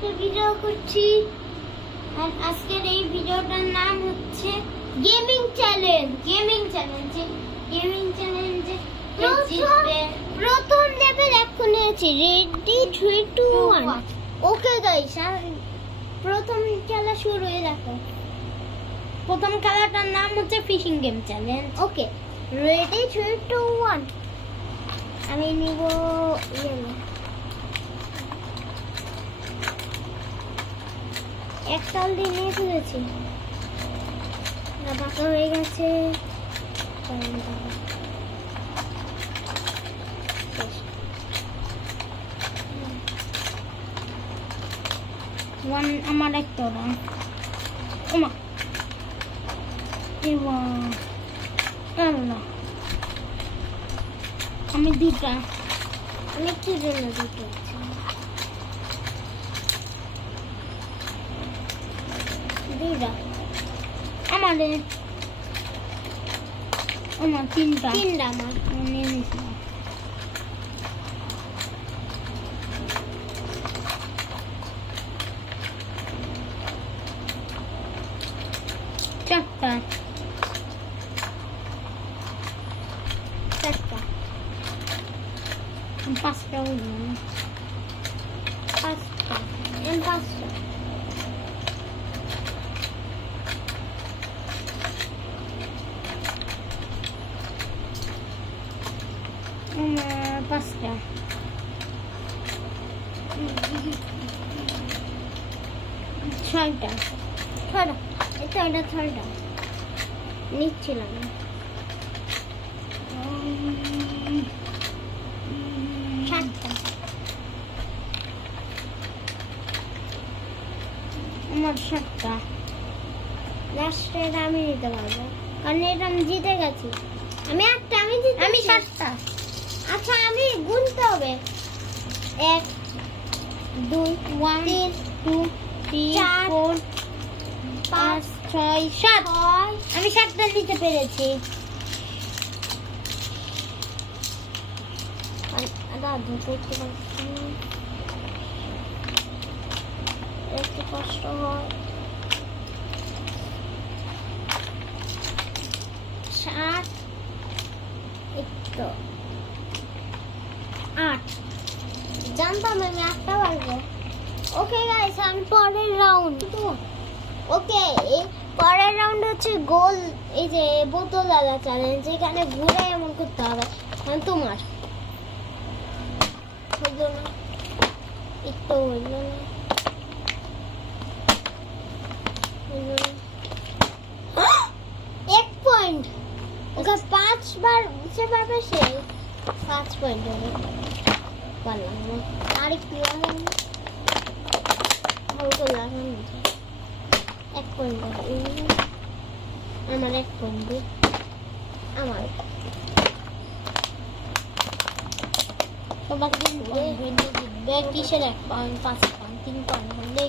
একটা ভিডিও করছি আর আজকের এই ভিডিওটার নাম হচ্ছে গেমিং চ্যালেঞ্জে প্রথম লেভেল এখন হয়েছে রেডি 3 2 1 ওকে গাইস আর প্রথম খেলা শুরু হয়ে দেখো প্রথম খেলাটার নাম হচ্ছে fishing game challenge okay ready 3 2 1 আমি নিব ইয়েলো একটা অলরেডি নিয়ে ফেলেছি না বাঁকা হয়ে গেছে আমার একটা ওমা আমি দুটা আমি কি জন্য দুটো দুইটা আমাদের আমার তিনটা আমার নিয়ে নিয়েছি চারটা পাঁচটা পাঁচটা ছয়টা নিচ্ছিলাম সাতটা আমার সাতটা লাস্টের আমি নিতে পারবো কারণ এটা আমি জিতে গেছি আমি আটটা আমি সাতটা আচ্ছা আমি গুনতে হবে 1 2 1 2 3 4 5 6 7 আমি 7টা নিতে পেরেছি একটু কষ্ট হয় 7 একটু 8 জানতাম আমি 8টা পারবো ওকে গাইস আমি পরের রাউন্ড ওকে পরের রাউন্ড হচ্ছে গোল এই যে বোতলওয়ালা চ্যালেঞ্জ এখানে ঘুরে এমন করতে হবে মানে তোমার হলো না একটু হলো না এক পয়েন্ট ওকে 5 বার সে পাবে সে 5 পয়েন্ট হবে পারলাম না আরেকটু হলকো লাগানো এক পয়েন্ট আমার এক পয়েন্ট আমার সবার কিসের 1 পয়েন্ট 5 পয়েন্ট 3 পয়েন্ট হলে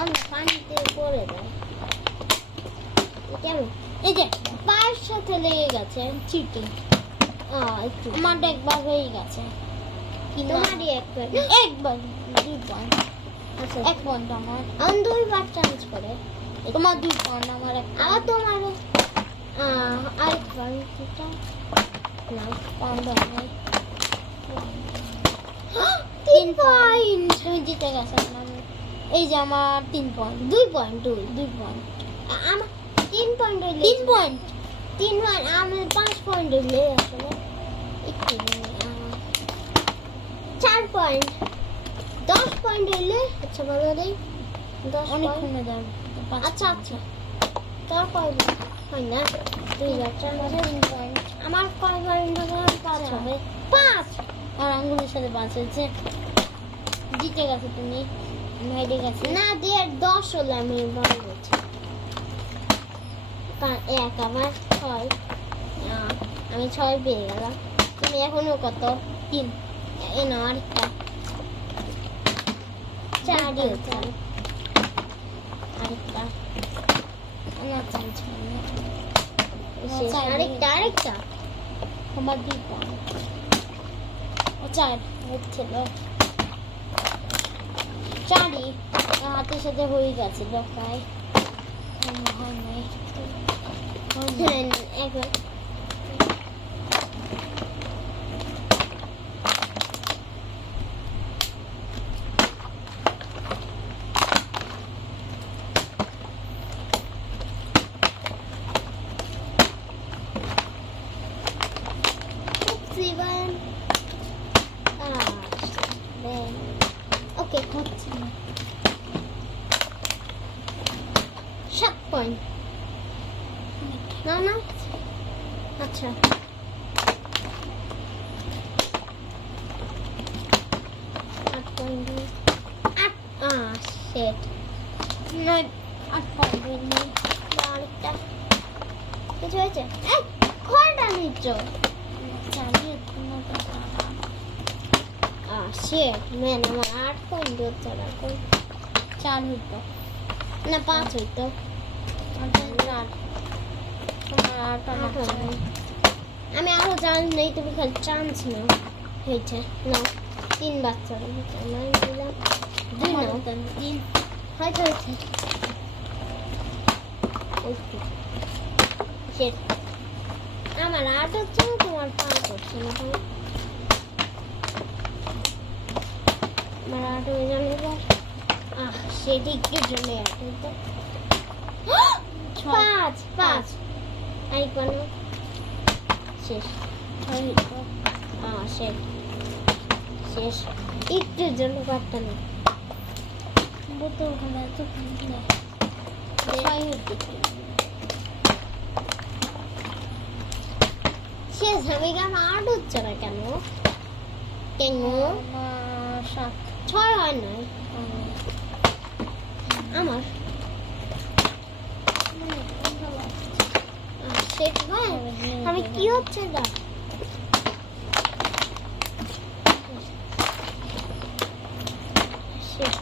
আমরা পানিতে পড়ে যাই কেন এই যে পায়ের সাথে লেগে গেছে চিটিং আমারটা একবার হয়ে গেছে তোমারই একবার 2 পয়েন্ট আচ্ছা 1 পয়েন্ট আমার আমি 2 বার চান্স করে তোমার 2 পয়েন্ট আমার আর তোমার আরেক পয়েন্ট না পয়েন্ট হয় 3 পয়েন্ট তুমি জিতে গেছো এই যে আমার 3 পয়েন্ট 2 পয়েন্ট 2 পয়েন্ট আমার 3 পয়েন্ট 3 পয়েন্ট আমার 5 পয়েন্ট হইলে আসলে একটু 4 পয়েন্ট 10 পয়েন্ট হইলে আচ্ছা বলো রে 10 অনেকক্ষণ দাও আচ্ছা তারপর হয় না 2 বার 3 পয়েন্ট আমার কয় পয়েন্ট হবে 5 হবে 5 আর আঙ্গুলের সাথে 5 হয়েছে জিতে গেছো তুমি হেরে গেছে না দিয়ে 10 হলো আমি বল বলছি এক আমার 6 আমি 6 পেয়ে গেলাম তুমি এখনো কত 3 এই না আরেকটা 4 হচ্ছে আরেকটা আমার চান্স আরেকটা আমার 2 পয়েন্ট 4 হচ্ছিল চারি হাতের সাথে হয়ে গেছে প্রায় হয় নাই এখন ওকে হচ্ছে না 7 পয়েন্ট না না আচ্ছা 8 পয়েন্ট 8 সেট 8 পয়েন্ট নেই আরেকটা কিছু হয়েছে এই খড়টা নিচ্ছ চালিয়ে সেট ম্যান আমার 8 পয়েন্ট হচ্ছে না 4 হইতো না 5 হইতো আমি আরো জানি নেই তুমি খালি চান্স নাও হয়েছে না 3 বাচ্চা আমি দিলাম 2 নাও 3 হয়তো হয়েছে সেট আমার 8 হচ্ছে না তোমার 5 হচ্ছে না আমার 8 হয়ে যাবে এবার সেটি কি জন্য 8 হইতো 5 আর কোন শেষ 6 হইতো শেষ শেষ একটুর জন্য কাটটা নেই বোতল খানা তো 6 হইতো শেষ আমি কেন 8 হচ্ছে না কেন কেন 6 হয় না আমার সেট হয় আমি কি হচ্ছে না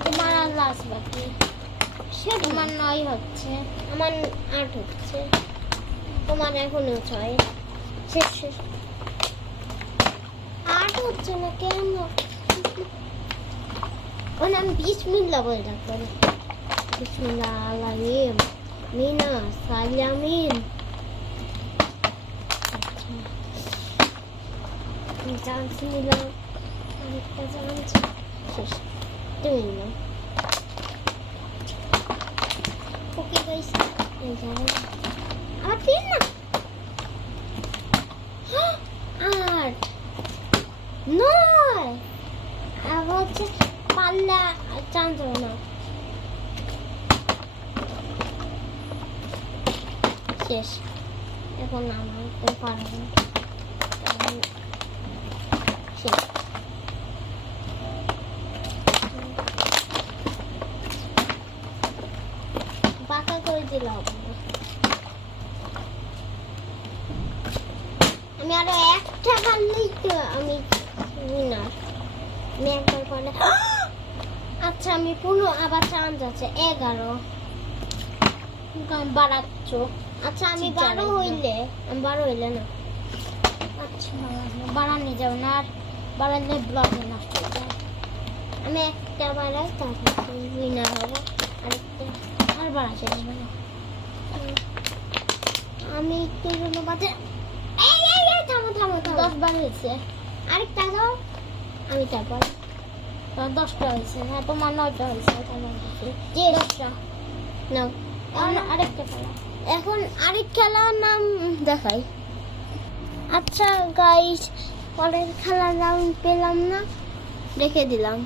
তোমার আর লাস্ট বাকি সেট আমার 9 হচ্ছে আমার 8 হচ্ছে তোমার এখনো 6 শেষ শেষ 8 হচ্ছে না কেন আমি বিসমিল্লাহ বলে ডাকবো বিসমিল্লাহ আলাইহিম মিনা সালামিন চান্স নিলাম আরেকটা চান্স শেষ তুমি নাও ওকে গাইস এই যাও আর 3 না 8 9 আর হচ্ছে পাল্লা চান্স হবে না শেষ এখন আমার তো পারবো শেষ বাঁকা করে দিলে হবে না আমি আরো একটা পারলেই তো আমি উইনার আমি একবার পারলে আচ্ছা আমি পুরো আবার চান্স আছে 11 বাড়াচ্ছ আচ্ছা আমি 12 হইলে আমি 12 হইলে না আচ্ছা বাড়ানি যাবে না আর বাড়ালে ব্লগ নষ্ট হয়ে যায় আমি একটা বাড়াই তারপর উইনার হবো আরেকটা আর বাড়াতে যাবে না আমি একটু জন্য বাজে এই থামো থামো 10 বার হয়েছে আরেকটা দাও আমি তারপর 10টা হয়েছে হ্যাঁ তোমার 9টা হয়েছে তোমার যে 10টা নাও আরেকটা খেলা এখন আরেক খেলার নাম দেখাই আচ্ছা গাইস পরের খেলার নাম পেলাম না রেখে দিলাম